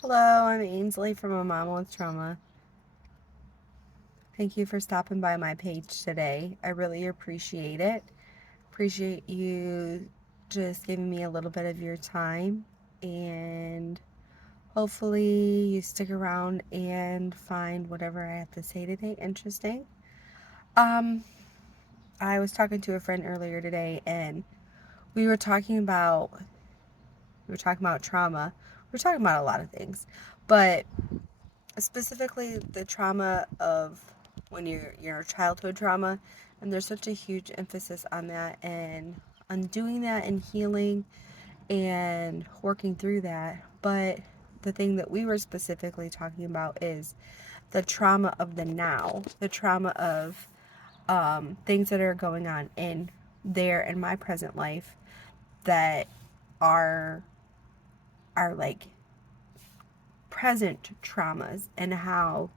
Hello, I'm Ainsley from A Mom with Trauma. Thank you for stopping by my page today. I really appreciate it. Appreciate you just giving me a little bit of your time, and hopefully you stick around and find whatever I have to say today interesting. Um, I was talking to a friend earlier today, and we were talking about trauma. We were talking about a lot of things, but specifically the trauma of when your childhood trauma, and there's such a huge emphasis on that and on doing that and healing and working through that. But the thing that we were specifically talking about is the trauma of the now, the trauma of things that are going on in my present life that are like present traumas, and how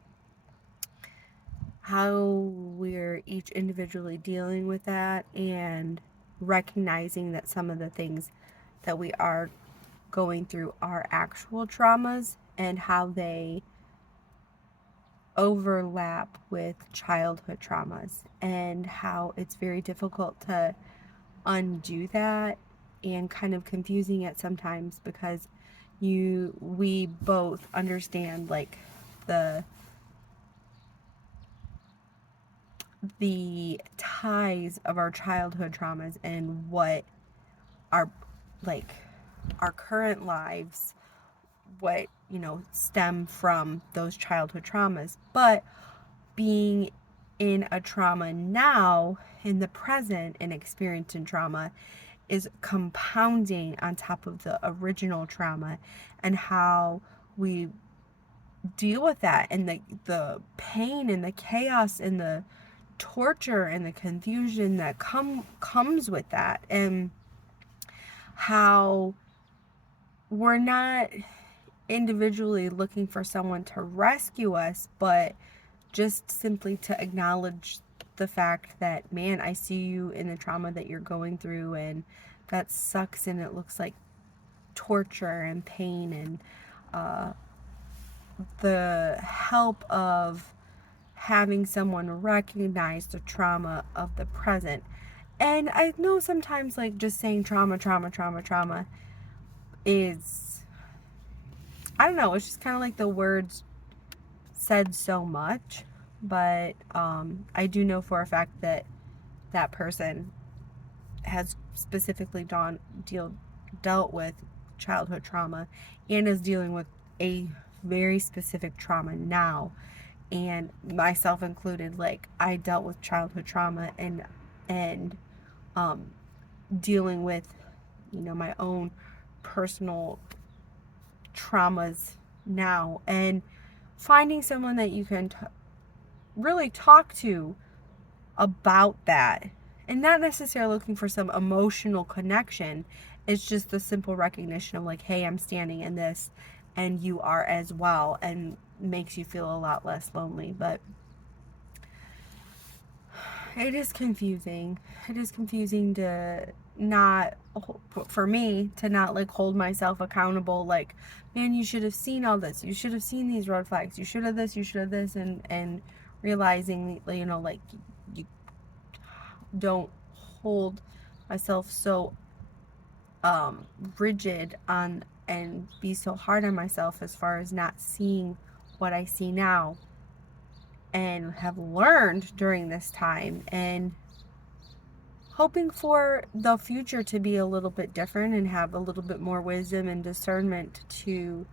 we're each individually dealing with that, and recognizing that some of the things that we are going through are actual traumas, and how they overlap with childhood traumas, and how it's very difficult to undo that, and kind of confusing it sometimes, because we both understand like the the ties of our childhood traumas and what our like our current lives, what stem from those childhood traumas. But being in a trauma now, in the present, and experiencing trauma is compounding on top of the original trauma, and how we deal with that, and the pain and the chaos and the torture and the confusion that comes with that, and how we're not individually looking for someone to rescue us, but just simply to acknowledge the fact that, man, I see you in the trauma that you're going through, and that sucks, and it looks like torture and pain, and uh, the help of having someone recognize the trauma of the present. And I know sometimes, like, just saying trauma, trauma, trauma, trauma is, I don't know, it's just kind of like the words said so much. But I do know for a fact that that person has specifically dealt with childhood trauma, and is dealing with a very specific trauma now, and myself included. Like, I dealt with childhood trauma, and um, dealing with my own personal traumas now, and finding someone that you can really talk to about that, and not necessarily looking for some emotional connection. It's just the simple recognition of, like, hey, I'm standing in this, and you are as well, and makes you feel a lot less lonely. But it is confusing. It is confusing to not, for me, to not, like, hold myself accountable. Like, man, you should have seen all this. You should have seen these red flags. You should have this. You should have this. And realizing, like, you don't hold myself so rigid on, and be so hard on myself as far as not seeing what I see now, and have learned during this time, and hoping for the future to be a little bit different, and have a little bit more wisdom and discernment to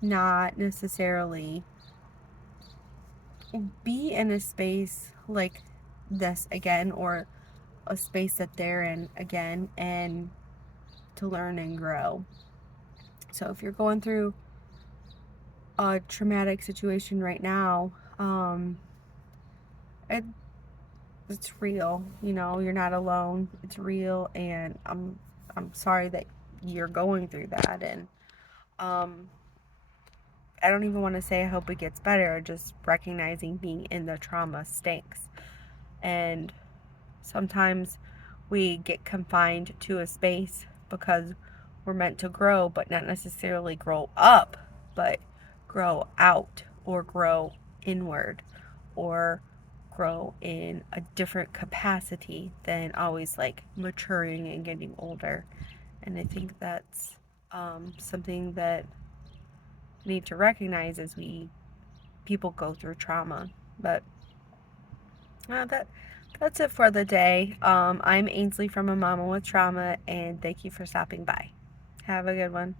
not necessarily be in a space like this again, or a space that they're in again, and to learn and grow. So if you're going through a traumatic situation right now, it, it's real. You're not alone. It's real, and I'm sorry that you're going through that. And um, I don't even want to say I hope it gets better. Just recognizing being in the trauma stinks, and sometimes we get confined to a space because we're meant to grow, but not necessarily grow up but grow out or grow inward or grow in a different capacity than always like maturing and getting older. And I think that's something that we need to recognize as people go through trauma. But that's it for the day. I'm Ainsley from A Mama with Trauma, and thank you for stopping by. Have a good one.